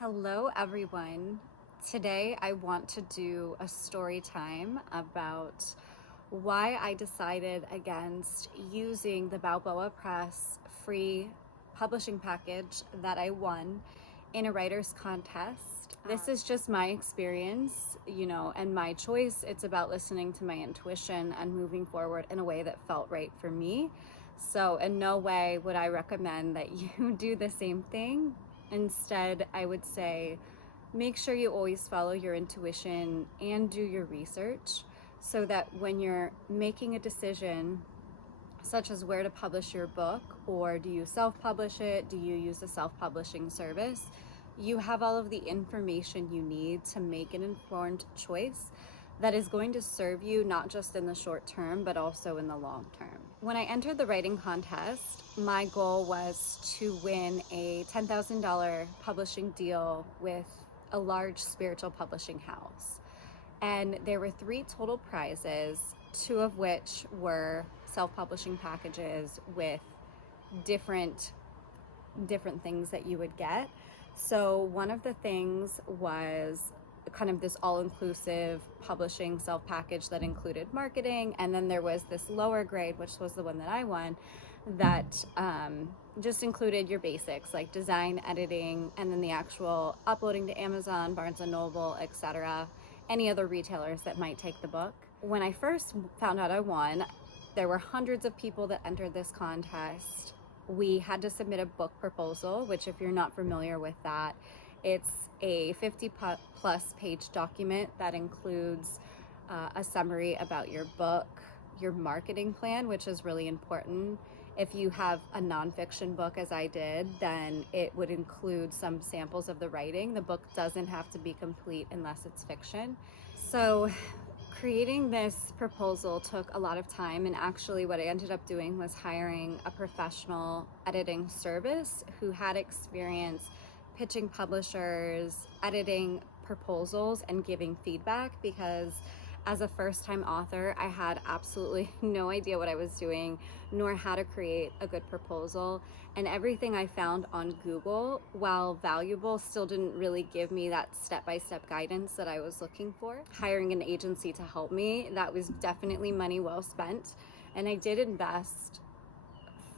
Hello, everyone. Today, I want to do a story time about why I decided against using the Balboa Press free publishing package that I won in a writer's contest. This is just my experience, and my choice. It's about listening to my intuition and moving forward in a way that felt right for me. So, in no way would I recommend that you do the same thing. Instead, I would say make sure you always follow your intuition and do your research so that when you're making a decision, such as where to publish your book, or do you self-publish it, do you use a self-publishing service, you have all of the information you need to make an informed choice that is going to serve you not just in the short term, but also in the long term. When I entered the writing contest, my goal was to win a $10,000 publishing deal with a large spiritual publishing house. And there were 3 total prizes, 2 of which were self-publishing packages with different things that you would get. So one of the things was kind of this all-inclusive publishing self-package that included marketing, and then there was this lower grade, which was the one that I won, that just included your basics like design, editing, and then the actual uploading to Amazon, Barnes & Noble, etc., any other retailers that might take the book. When I first found out I won, there were hundreds of people that entered this contest. We had to submit a book proposal, which, if you're not familiar with that, it's a 50-plus page document that includes a summary about your book, your marketing plan, which is really important. If you have a nonfiction book, as I did, then it would include some samples of the writing. The book doesn't have to be complete unless it's fiction. So creating this proposal took a lot of time, and actually what I ended up doing was hiring a professional editing service who had experience pitching publishers, editing proposals, and giving feedback, because as a first-time author, I had absolutely no idea what I was doing, nor how to create a good proposal. And everything I found on Google, while valuable, still didn't really give me that step-by-step guidance that I was looking for. Hiring an agency to help me, that was definitely money well spent. And I did invest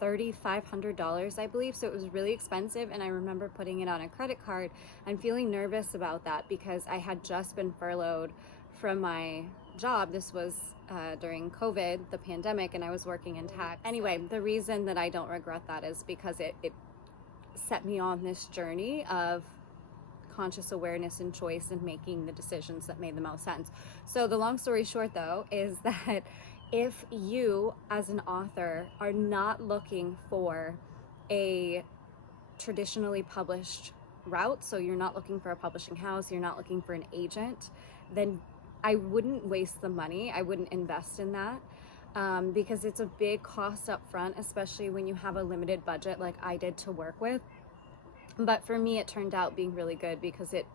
$3,500, I believe, so it was really expensive. And I remember putting it on a credit card and feeling nervous about that because I had just been furloughed from my job. This was during COVID, the pandemic, and I was working in tech. Anyway, the reason that I don't regret that is because it set me on this journey of conscious awareness and choice and making the decisions that made the most sense. So the long story short, though, is that if you as an author are not looking for a traditionally published route, so you're not looking for a publishing house, you're not looking for an agent, then I wouldn't waste the money. I wouldn't invest in that because it's a big cost up front, especially when you have a limited budget like I did to work with. But for me, it turned out being really good because it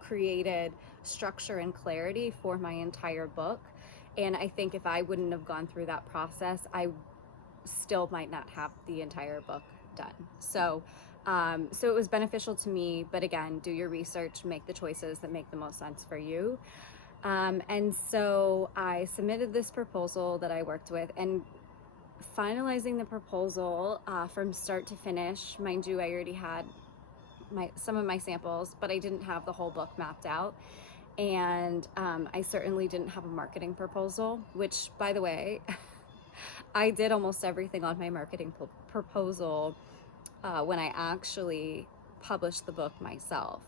created structure and clarity for my entire book. And I think if I wouldn't have gone through that process, I still might not have the entire book done. So it was beneficial to me, but again, do your research, make the choices that make the most sense for you. And so I submitted this proposal that I worked with, and finalizing the proposal from start to finish, mind you, I already had some of my samples, but I didn't have the whole book mapped out. And I certainly didn't have a marketing proposal, which, by the way, I did almost everything on my marketing proposal when I actually published the book myself.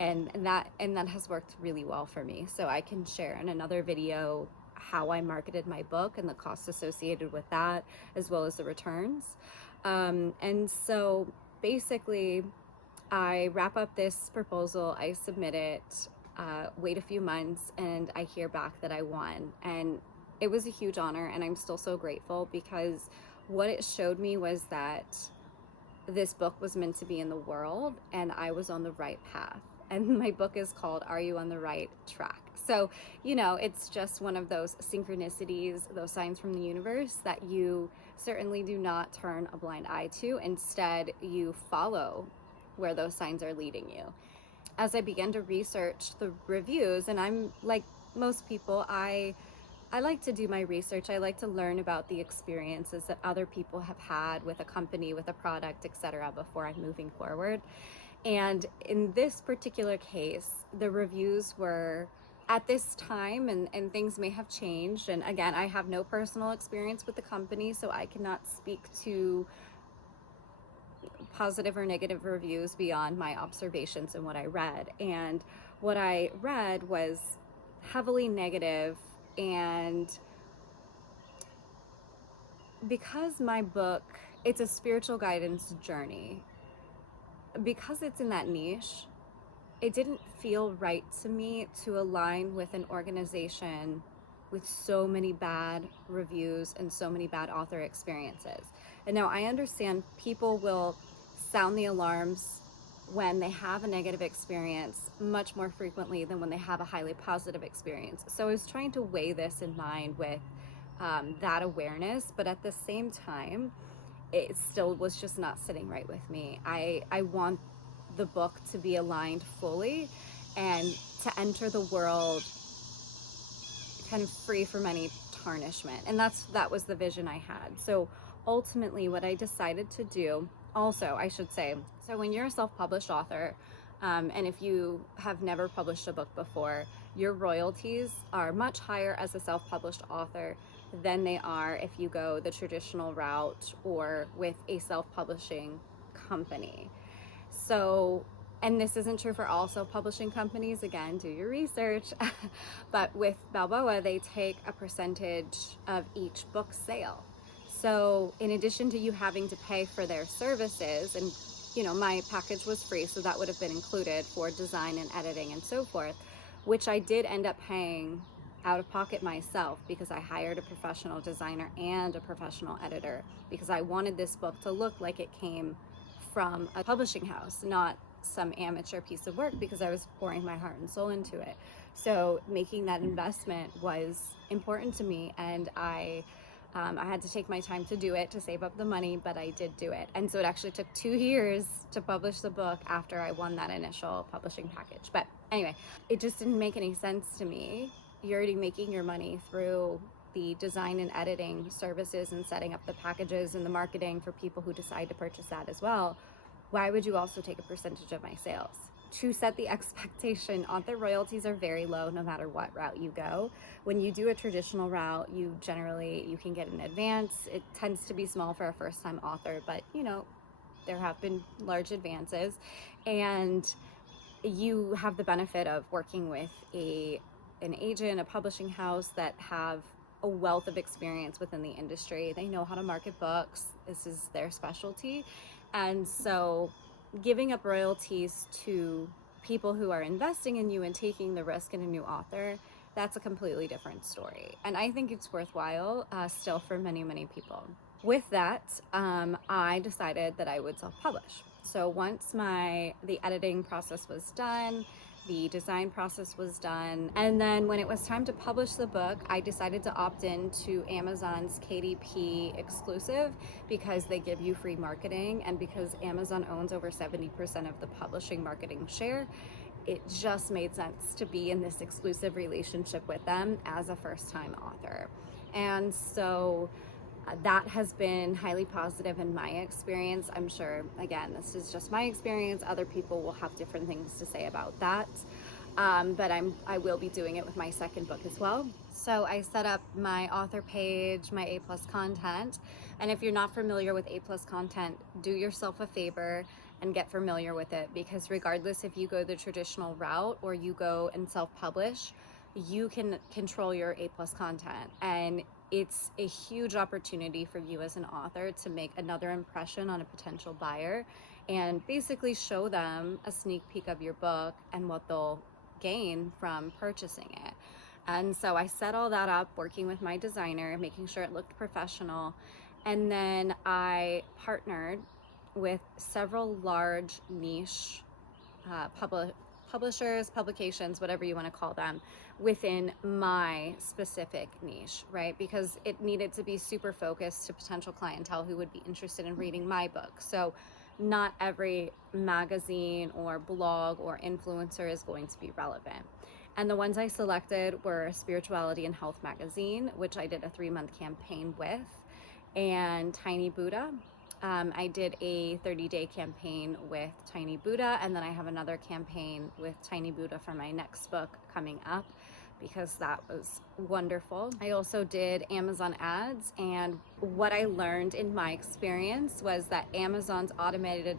And that has worked really well for me. So I can share in another video how I marketed my book and the costs associated with that, as well as the returns. And so basically, I wrap up this proposal, I submit it, wait a few months, and I hear back that I won. And it was a huge honor, and I'm still so grateful because what it showed me was that this book was meant to be in the world, and I was on the right path. And my book is called Are You on the Right Track? So, it's just one of those synchronicities, those signs from the universe that you certainly do not turn a blind eye to. Instead, you follow where those signs are leading you. as I began to research the reviews, and I'm like most people, I like to do my research. I like to learn about the experiences that other people have had with a company, with a product, etc., before I'm moving forward. And in this particular case, the reviews were at this time, and things may have changed. And again, I have no personal experience with the company, so I cannot speak to positive or negative reviews beyond my observations and what I read. And what I read was heavily negative. And because my book, it's a spiritual guidance journey, because it's in that niche, it didn't feel right to me to align with an organization with so many bad reviews and so many bad author experiences. And now I understand people will sound the alarms when they have a negative experience much more frequently than when they have a highly positive experience. So I was trying to weigh this in mind with that awareness, but at the same time, it still was just not sitting right with me. I want the book to be aligned fully and to enter the world kind of free from any tarnishment. And that was the vision I had. So ultimately what I decided to do, also I should say, so when you're a self-published author, and if you have never published a book before, your royalties are much higher as a self-published author than they are if you go the traditional route or with a self-publishing company. So, and this isn't true for all self-publishing companies, again, do your research, but with Balboa, they take a percentage of each book sale. So in addition to you having to pay for their services, and my package was free, so that would have been included for design and editing and so forth, which I did end up paying out of pocket myself because I hired a professional designer and a professional editor because I wanted this book to look like it came from a publishing house, not some amateur piece of work, because I was pouring my heart and soul into it. So making that investment was important to me, and I had to take my time to do it, to save up the money, but I did do it. And so it actually took 2 years to publish the book after I won that initial publishing package. But anyway, it just didn't make any sense to me. You're already making your money through the design and editing services and setting up the packages and the marketing for people who decide to purchase that as well. Why would you also take a percentage of my sales? To set the expectation, author royalties are very low no matter what route you go. When you do a traditional route, you can get an advance. It tends to be small for a first-time author, but there have been large advances, and you have the benefit of working with an agent, a publishing house that have a wealth of experience within the industry. They know how to market books. This is their specialty. And so giving up royalties to people who are investing in you and taking the risk in a new author, that's a completely different story. And I think it's worthwhile still for many, many people. With that, I decided that I would self-publish. So once the editing process was done, the design process was done, and then when it was time to publish the book, I decided to opt in to Amazon's KDP exclusive because they give you free marketing, and because Amazon owns over 70% of the publishing marketing share, it just made sense to be in this exclusive relationship with them as a first-time author. And so that has been highly positive in my experience. I'm sure, again, this is just my experience. Other people will have different things to say about that. But I will be doing it with my second book as well. So I set up my author page, my A+ content. And if you're not familiar with A+ content, do yourself a favor and get familiar with it, because regardless if you go the traditional route or you go and self-publish, you can control your A+ content. And it's a huge opportunity for you as an author to make another impression on a potential buyer and basically show them a sneak peek of your book and what they'll gain from purchasing it. And so I set all that up, working with my designer, making sure it looked professional. And then I partnered with several large niche publishers, publications, whatever you want to call them, within my specific niche, right? Because it needed to be super focused to potential clientele who would be interested in reading my book. So not every magazine or blog or influencer is going to be relevant. And the ones I selected were Spirituality and Health magazine, which I did a 3-month campaign with, and Tiny Buddha. I did a 30-day campaign with Tiny Buddha, and then I have another campaign with Tiny Buddha for my next book coming up, because that was wonderful. I also did Amazon ads, and what I learned in my experience was that Amazon's automated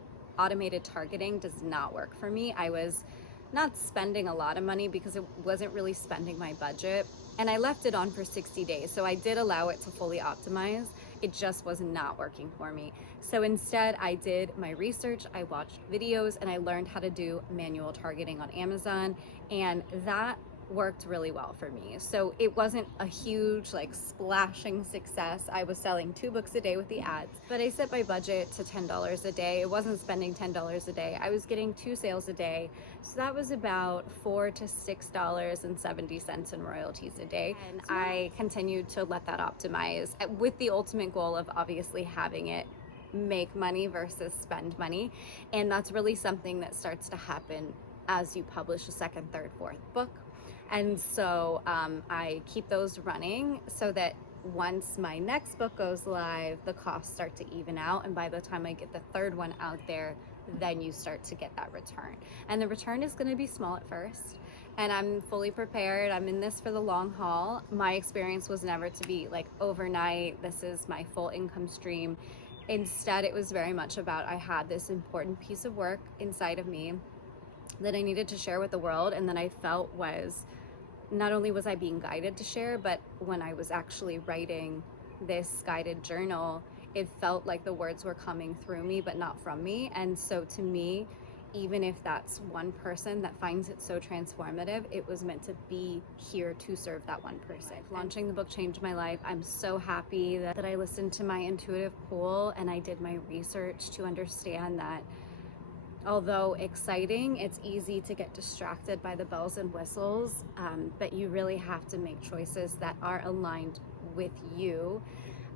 targeting does not work for me. I was not spending a lot of money because it wasn't really spending my budget, and I left it on for 60 days, so I did allow it to fully optimize. It just was not working for me. So instead, I did my research, I watched videos, and I learned how to do manual targeting on Amazon, and that worked really well for me. So it wasn't a huge, like, splashing success. I was selling 2 books a day with the ads, but I set my budget to $10 a day. It wasn't spending $10 a day. I was getting 2 sales a day. So that was about $4 to $6.70 in royalties a day. And I continued to let that optimize with the ultimate goal of obviously having it make money versus spend money. And that's really something that starts to happen as you publish a second, third, fourth book. And so I keep those running so that once my next book goes live, the costs start to even out. And by the time I get the 3rd one out there, then you start to get that return. And the return is going to be small at first. And I'm fully prepared. I'm in this for the long haul. My experience was never to be like overnight, this is my full income stream. Instead, it was very much about, I had this important piece of work inside of me that I needed to share with the world, and that I felt was, not only was I being guided to share, but when I was actually writing this guided journal, it felt like the words were coming through me, but not from me. And so to me, even if that's one person that finds it so transformative, it was meant to be here to serve that one person. Launching the book changed my life. I'm so happy that I listened to my intuitive pull and I did my research to understand that although exciting, it's easy to get distracted by the bells and whistles, but you really have to make choices that are aligned with you.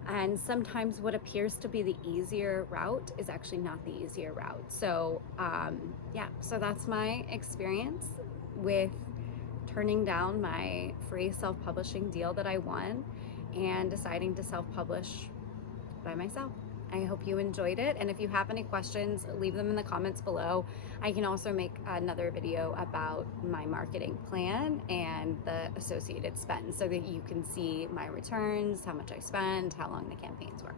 And sometimes what appears to be the easier route is actually not the easier route. So yeah, so that's my experience with turning down my free self-publishing deal that I won and deciding to self-publish by myself. I hope you enjoyed it, and if you have any questions, leave them in the comments below. I can also make another video about my marketing plan and the associated spend so that you can see my returns, how much I spend, how long the campaigns were.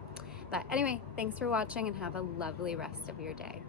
But anyway, thanks for watching and have a lovely rest of your day.